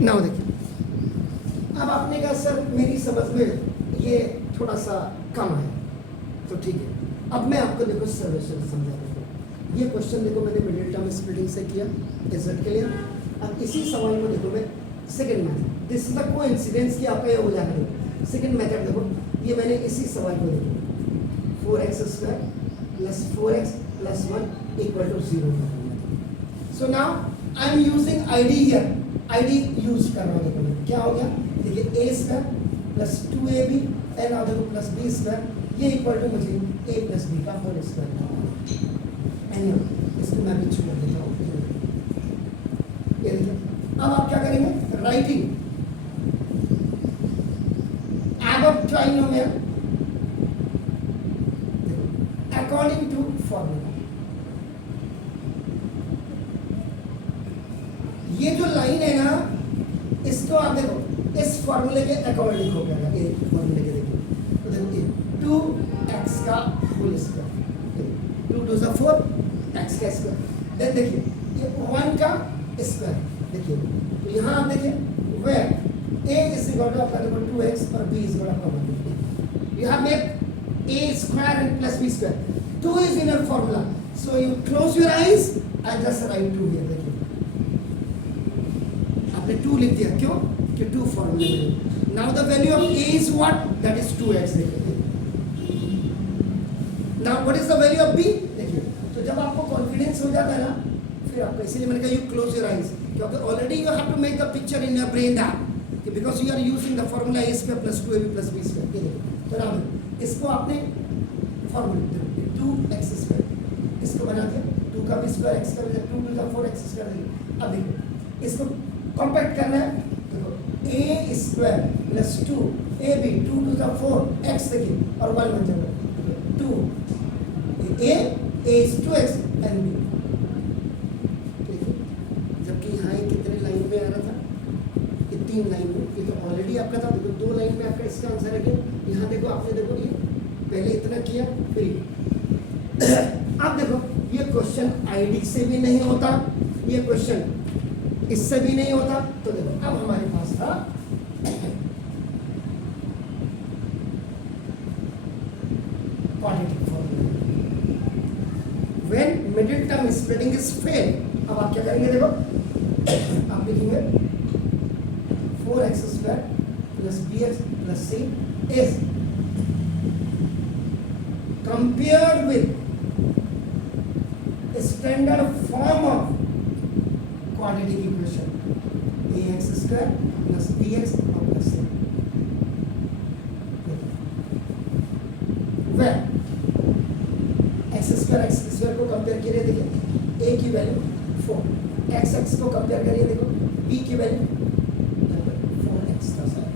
Now देखिए, अब आपने कहा सर मेरी समझ में ये थोड़ा सा कम है, तो ठीक है, अब मैं आपको देखो सॉल्यूशन समझा देता हूँ। ये क्वेश्चन देखो मैंने मिडिल टर्म स्प्लिटिंग से किया, इज इट क्लियर? अब इसी सवाल को देखो मैं second method, this is the coincidence कि आपका ये हो जाएगा। सेकंड मेथड देखो, ये मैंने इसी सवाल को देखो 4x² plus 4x plus 1 equal to 0। So now I am using ID here, ID use कर रहा हूँ। देखो मैं क्या हो गया, देखिए a² plus 2ab and now देखो प्लस b², ये इक्वल टू मुझे a प्लस b का होल स्क्वायर। एंड इसको मैं भी छोड़ देता हूँ। ये देखिए, अब आप क्या करेंगे, writing above trinomial according to formula. ये जो लाइन है ना, इसको आप देखो इस फॉर्मूले के अकॉर्डिंग हो गया, ये फॉर्मूले के देखिए, तो देखिए 2x का होल स्क्वायर, 2 2 सा 4 x का स्क्वायर, देन देखिए ये 1 का स्क्वायर। देखिए तो यहाँ आप देखिए where a is equal to आपका देखो 2x और b इज इक्वल टू आपका, you have made a square and plus b square, 2 is in your formula, so you close your eyes and just write 2 here. देखिए आपने 2 लिख दिया, क्यों कि 2 फॉर्मूले में। Now the value of a is what, that is 2x। देखिए now what is the value of b, देखिए तो जब आपको कॉन्फिडेंस हो जाता है ना, फिर आपको, इसीलिए मैंने कहा यू क्लोज योर आईज, क्योंकि already you have to make the picture in your brain that because you are using the formula a² plus 2ab plus b²। तो नाउ इसको आपने फॉर्मूला 2x², इसको बना दिया 2 का b स्क्वायर x का भी 2 2 का 4x²। अब देखो इसको कॉम्पैक्ट करना है, देखो a² प्लस 2ab 2 2 का 4x, देखिए और 1 बन जाएगा 2, a is 2x and b। जबकि यहाँ ये कितने लाइन में आ रहा था, ये 3 लाइन में, ये तो ऑलरेडी आपका था। देखो 2 लाइन में आपका इसका आंसर है। यहाँ देखो आपने देखो ये पहले इतना किया, फिर अब देखो ये क्वेश्चन आईडी से भी नहीं होता, ये क्वेश्चन इससे भी नहीं होता, तो देखो अब हमारे पास था quadratic formula when middle term splitting is fail. अब आप क्या करेंगे, देखो आप लिखेंगे 4x² plus bx plus c is compared with standard form of quadratic equation ax² plus bx plus c, where x² को कंपेयर करिए, देखिए a की वैल्यू 4, x को कंपेयर करिए, देखो b की वैल्यू 4x था सर,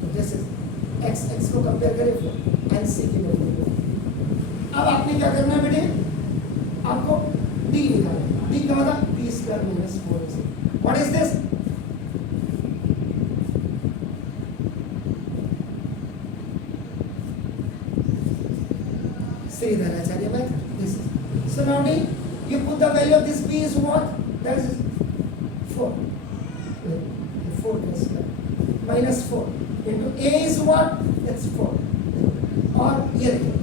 तो जैसे x को कंपेयर करिए 4 एंड c की वैल्यू। अब आपने क्या करना है बेटे, आपको d निकालना, d का मतलब b² minus 4ac। What is this, Shridharacharya method. This is so now d you put the value of this b is what, that is 4, 4 minus 4 into a is what, that's 4, और ये देखो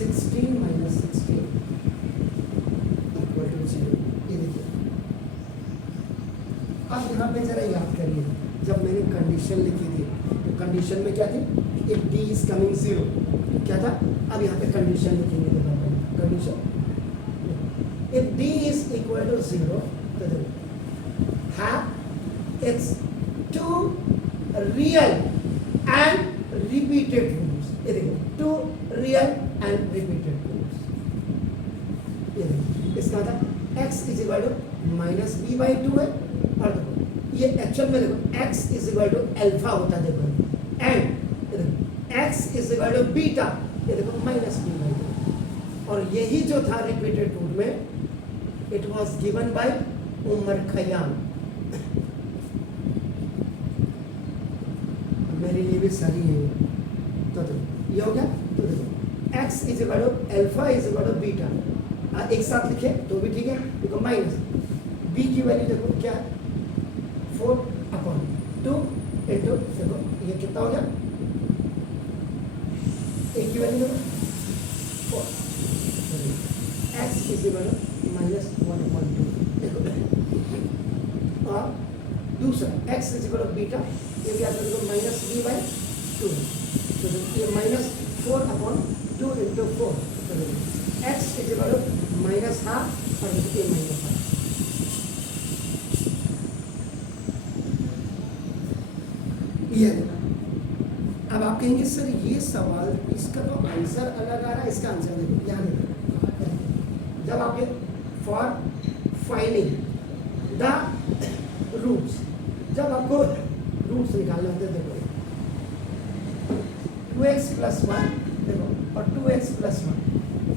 16 minus 16 equal to 0। ये देखिए, अब यहाँ पे जरा याद करिए, जब मैंने कंडीशन लिखी थी तो कंडीशन में क्या थी, if d is coming 0 क्या था। अब यहाँ पे कंडीशन लिखेंगे, देखो condition if d is equal to 0, तो देखो have its 2 real and repeated roots। ये देखो 2 real and repeated roots। ये देखो इसका था x is equal to minus b by 2 है, और देखो ये एक्चुअल में देखो x is equal to alpha होता है, देखो and x is equal to beta, ये देखो माइनस b by 2, और यही जो था रिपीटेड रूट में it was given by Omar Khayyam. मेरे लिए भी सही है, तो देखो ये हो गया, तो देखो x is equal to alpha is equal to beta, एक साथ लिखे तो भी ठीक है, देखो माइनस b की की वैल्यू देखो क्या है, 4/2 इंटू, देखो ये कितना हो गया, ए की वैल्यू देखो 4, एक्स इज इक्वल -1/2 देखो। और दूसरा एक्स इज इक्वल बीटा, ये क्या था देखो -b/2, तो ये -4/2 इंटू 4, एक्स इज इक्वल -12 और ये -12। ये अब आप कहेंगे सर ये सवाल इसका तो आंसर अलग आ रहा है, इसका आंसर देखो यहाँ देखो, जब आपके फॉर फाइंडिंग द रूट्स, जब आपको रूट्स निकालने होते हैं देखो 2x + 1 देखो और 2x + 1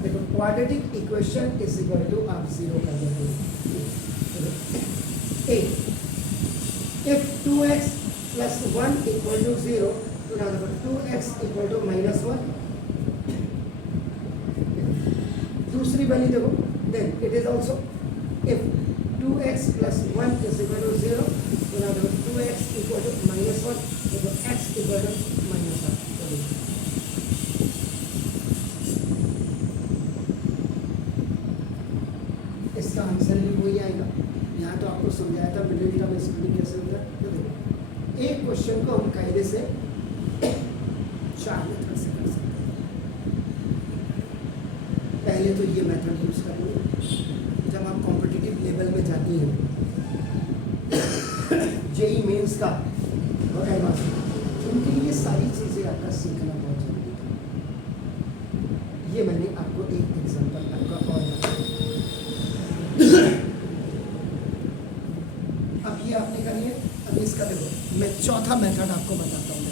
देखो, quadratic equation is equal to आप 0 कर देंगे। इफ 2x + 1 = 0, तो now 2x = -1, दूसरी वैल्यू देखो, then it is also if 2x + 1 = 0, तो now 2x = -1, तो x = -1। इसका आंसर भी वही आएगा। यहाँ तो आपको समझाया था मिडिल टर्म स्प्लिटिंग कैसे होता है। तो देखो एक क्वेश्चन को हम कायदे से 4 मेथड से कर सकते हैं। पहले तो ये मेथड यूज करेंगे जब आप कॉम्पिटिटिव लेवल में जाती हैं, जेई मेंस का और एडवांस, उनके लिए सारी चीज़ें आपका सीखना बहुत जरूरी है। ये मैंने आपको एक एग्जांपल आपका और अब ये आपने करी है। अब इसका देखो मैं चौथा मेथड आपको बताता हूँ।